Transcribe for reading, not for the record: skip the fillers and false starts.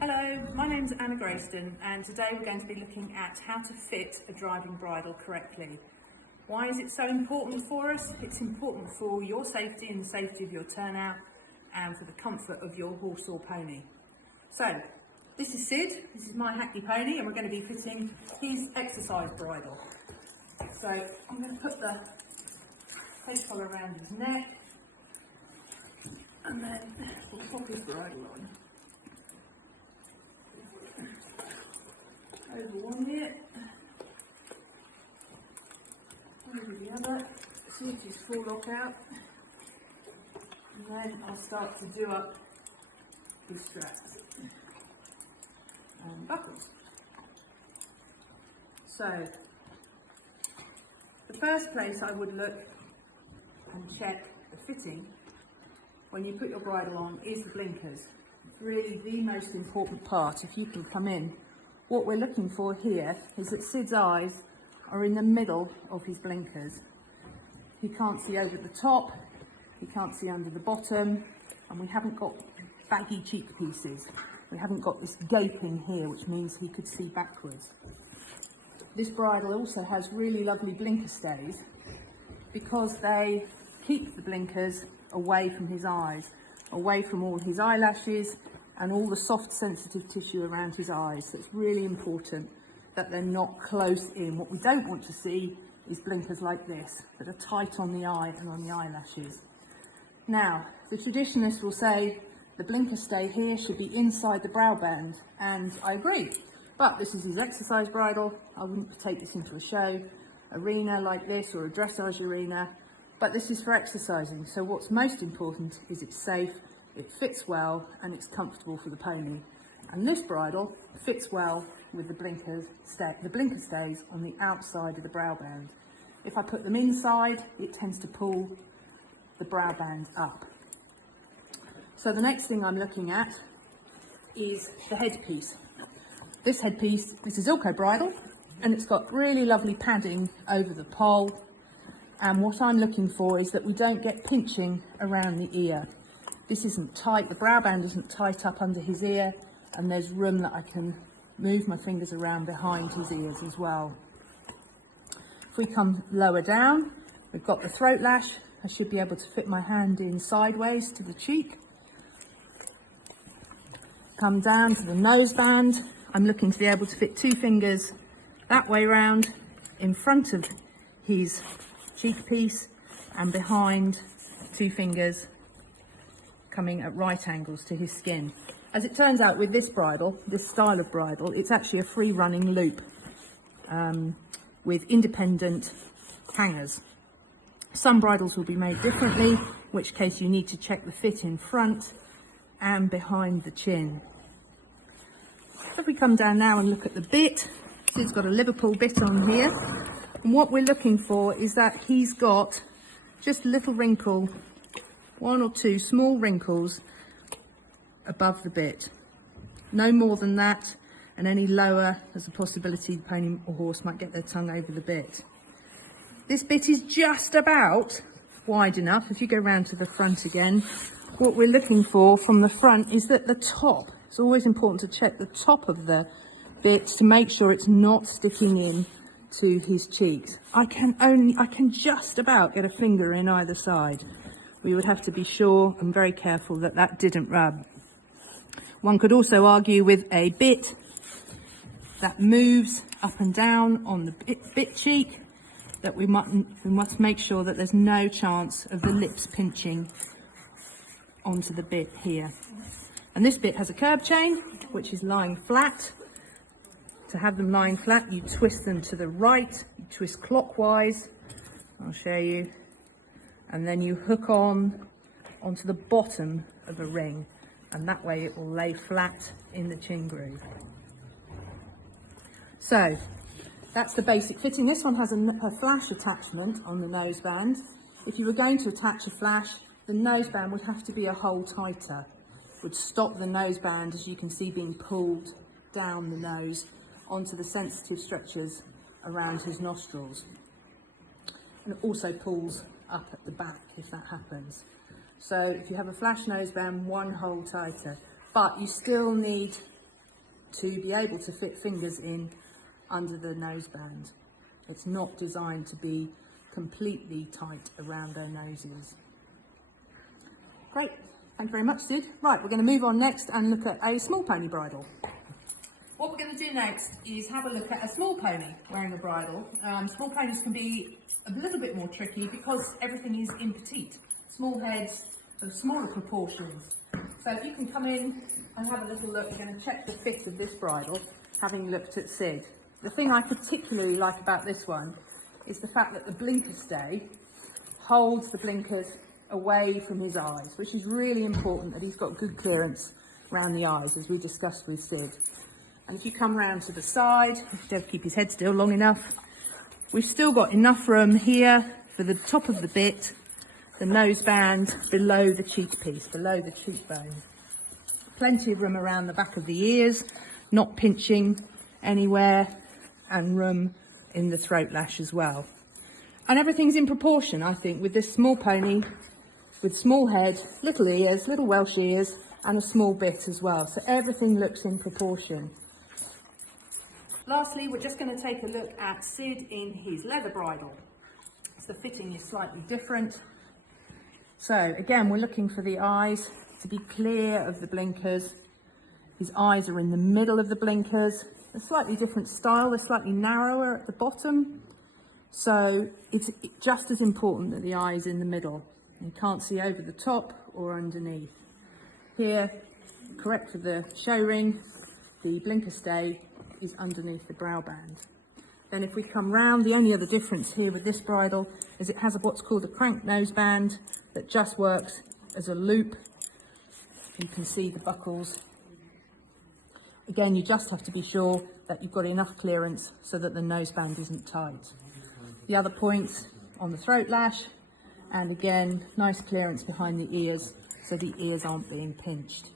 Hello, my name's Grayston, and today we're going to be looking at how to fit a driving bridle correctly. Why is it so important for us? It's important for your safety and the safety of your turnout and for the comfort of your horse or pony. So, this is Sid, this is my Hackney pony, and we're going to be fitting his exercise bridle. So, I'm going to put the head collar around his neck and then we'll pop his bridle on. Over one bit, over the other, see if his forelock out, and then I'll start to do up his straps and buckles. So, the first place I would look and check the fitting when you put your bridle on is the blinkers. It's really the most important part. If you can come in. What we're looking for here is that Sid's eyes are in the middle of his blinkers. He can't see over the top, he can't see under the bottom, and we haven't got baggy cheek pieces. We haven't got this gaping here, which means he could see backwards. This bridle also has really lovely blinker stays because they keep the blinkers away from his eyes, away from all his eyelashes, and all the soft sensitive tissue around his eyes. So it's really important that they're not close in. What we don't want to see is blinkers like this that are tight on the eye and on the eyelashes. Now, the traditionalists will say the blinker stay here should be inside the brow band, and I agree. But this is his exercise bridle. I wouldn't take this into a show arena like this or a dressage arena, but this is for exercising. So what's most important is it's safe, it fits well, and it's comfortable for the pony. And this bridle fits well with the blinker stays on the outside of the brow band. If I put them inside, it tends to pull the brow band up. So the next thing I'm looking at is the headpiece. This headpiece, this is Ilko bridle, and it's got really lovely padding over the poll. And what I'm looking for is that we don't get pinching around the ear. This isn't tight, the brow band isn't tight up under his ear, and there's room that I can move my fingers around behind his ears as well. If we come lower down, we've got the throat lash. I should be able to fit my hand in sideways to the cheek. Come down to the nose band. I'm looking to be able to fit 2 fingers that way round in front of his cheek piece and behind 2 fingers coming at right angles to his skin. As it turns out with this bridle, this style of bridle, it's actually a free running loop with independent hangers. Some bridles will be made differently, in which case you need to check the fit in front and behind the chin. So if we come down now and look at the bit, Sid's got a Liverpool bit on here, and what we're looking for is that he's got just a little wrinkle, 1 or 2 small wrinkles above the bit. No more than that, and any lower there's a possibility the pony or horse might get their tongue over the bit. This bit is just about wide enough. If you go round to the front again, what we're looking for from the front is that the top, it's always important to check the top of the bit to make sure it's not sticking in to his cheeks. I can just about get a finger in either side. We would have to be sure and very careful that that didn't rub. One could also argue with a bit that moves up and down on the bit cheek that we must make sure that there's no chance of the lips pinching onto the bit here. And this bit has a curb chain which is lying flat. To have them lying flat, you twist them to the right, you twist clockwise, I'll show you, and then you hook onto the bottom of a ring, and that way it will lay flat in the chin groove. So that's the basic fitting. This one has a flash attachment on the noseband. If you were going to attach a flash, the noseband would have to be a hole tighter. It would stop the noseband, as you can see, being pulled down the nose onto the sensitive structures around his nostrils. And it also pulls up at the back if that happens. So if you have a flash noseband, 1 hole tighter, but you still need to be able to fit fingers in under the noseband. It's not designed to be completely tight around their noses. Great, thank you very much, Sid. Right, we're going to move on next and look at a small pony bridle. What we're going to do next is have a look at a small pony wearing a bridle. Small ponies can be a little bit more tricky because everything is in petite. Small heads of smaller proportions. So if you can come in and have a little look, we're going to check the fit of this bridle, having looked at Sid. The thing I particularly like about this one is the fact that the blinker stay holds the blinkers away from his eyes, which is really important, that he's got good clearance around the eyes, as we discussed with Sid. And if you come round to the side, if you keep his head still long enough, we've still got enough room here for the top of the bit, the noseband below the cheek piece, below the cheekbone. Plenty of room around the back of the ears, not pinching anywhere, and room in the throat lash as well. And everything's in proportion, I think, with this small pony, with small head, little ears, little Welsh ears, and a small bit as well. So everything looks in proportion. Lastly, we're just going to take a look at Sid in his leather bridle. So the fitting is slightly different. So again, we're looking for the eyes to be clear of the blinkers. His eyes are in the middle of the blinkers. A slightly different style, they're slightly narrower at the bottom. So it's just as important that the eye is in the middle. You can't see over the top or underneath. Here, correct for the show ring, the blinker stay is underneath the brow band. Then if we come round, the only other difference here with this bridle is it has what's called a crank noseband that just works as a loop. You can see the buckles. Again, you just have to be sure that you've got enough clearance so that the noseband isn't tight. The other points on the throat lash, and again, nice clearance behind the ears so the ears aren't being pinched.